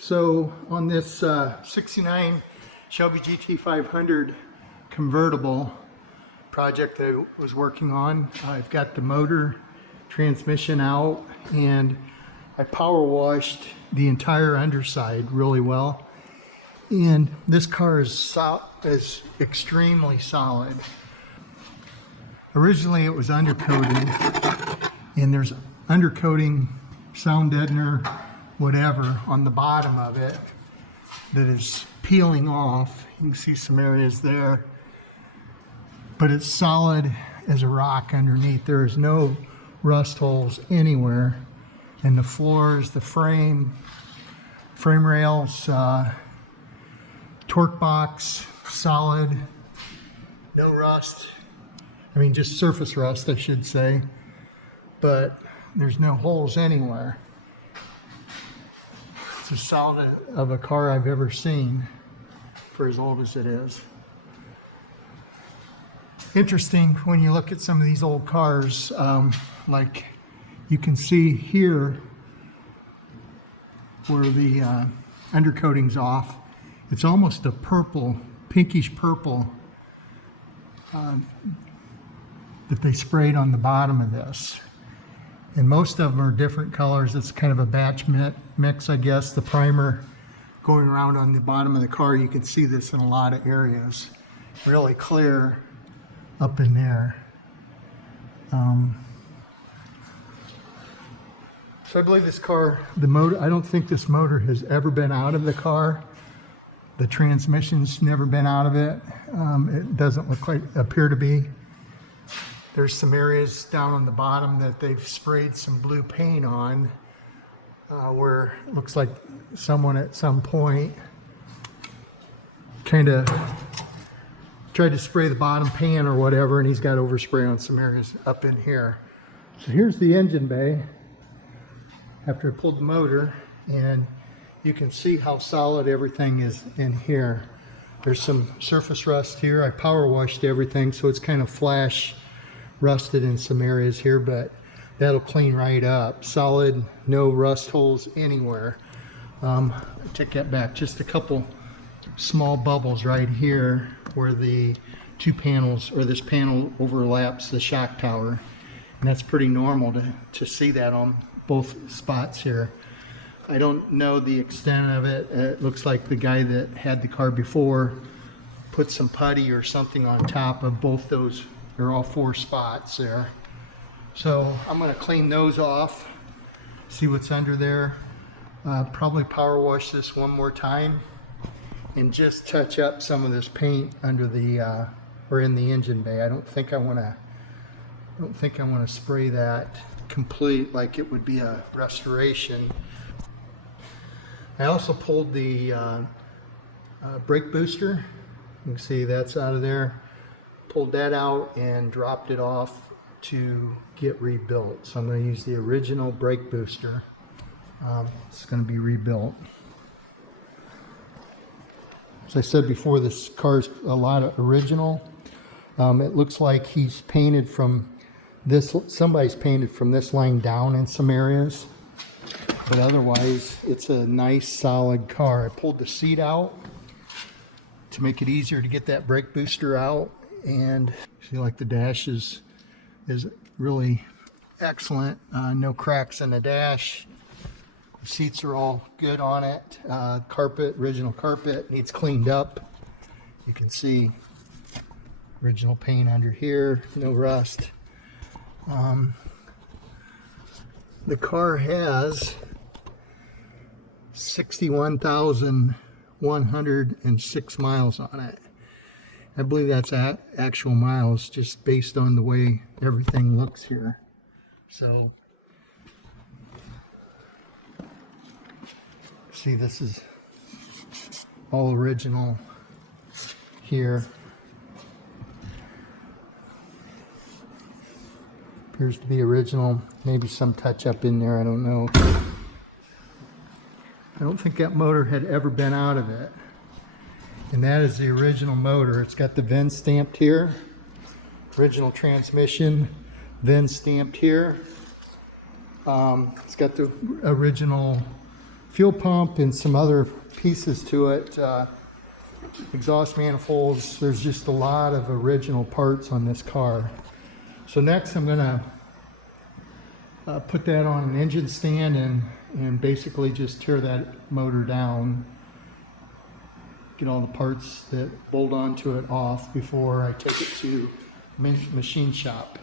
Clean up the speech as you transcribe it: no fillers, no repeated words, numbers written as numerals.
So on this 69 Shelby GT500 convertible project that I was working on, I've got the motor transmission out and I power washed the entire underside really well. And this car is extremely solid. Originally it was undercoated, and there's undercoating, sound deadener, whatever on the bottom of it that is peeling off. You can see some areas there, but it's solid as a rock underneath. There is no rust holes anywhere. And the floors, the frame rails, torque box, solid, no rust. I mean, just surface rust, I should say, but there's no holes anywhere. It's as solid of a car I've ever seen for as old as it is. Interesting when you look at some of these old cars, like you can see here where the undercoating's off. It's almost a purple, pinkish purple that they sprayed on the bottom of this. And most of them are different colors. It's kind of a batch mix, I guess. The primer going around on the bottom of the car, you can see this in a lot of areas. Really clear up in there. So I believe this car, the motor, I don't think this motor has ever been out of the car. The transmission's never been out of it. It doesn't appear to be. There's some areas down on the bottom that they've sprayed some blue paint on, where it looks like someone at some point kind of tried to spray the bottom pan or whatever, and he's got overspray on some areas up in here. So here's the engine bay after I pulled the motor, and you can see how solid everything is in here. There's some surface rust here. I power washed everything, so it's kind of flash rusted in some areas here, but that'll clean right up. Solid, no rust holes anywhere. Take that back, just a couple small bubbles right here where the two panels, or this panel overlaps the shock tower, and that's pretty normal to see that on both spots here. I don't know the extent of it. It looks like the guy that had the car before put some putty or something on top of both those. They're all four spots there. So I'm going to clean those off, see what's under there. Probably power wash this one more time and just touch up some of this paint under the or in the engine bay. I don't think I want to spray that complete like it would be a restoration. I also pulled the brake booster. You can see that's out of there. Pulled that out and dropped it off to get rebuilt. So I'm going to use the original brake booster. It's going to be rebuilt. As I said before, this car's a lot of original. It looks like he's painted from this, somebody's painted from this line down in some areas, but otherwise it's a nice solid car. I pulled the seat out to make it easier to get that brake booster out. And see, like the dash is really excellent. No cracks in the dash. The seats are all good on it. Carpet, original carpet, needs cleaned up. You can see original paint under here, no rust. The car has 61,106 miles on it. I believe that's actual miles, just based on the way everything looks here. So, see, this is all original here. Appears to be original, maybe some touch up in there, I don't know. I don't think that motor had ever been out of it. And that is the original motor. It's got the VIN stamped here. Original transmission, VIN stamped here. It's got the original fuel pump and some other pieces to it. Exhaust manifolds. There's just a lot of original parts on this car. So next I'm gonna put that on an engine stand and basically just tear that motor down, get all the parts that bolt onto it off before I take it to machine shop.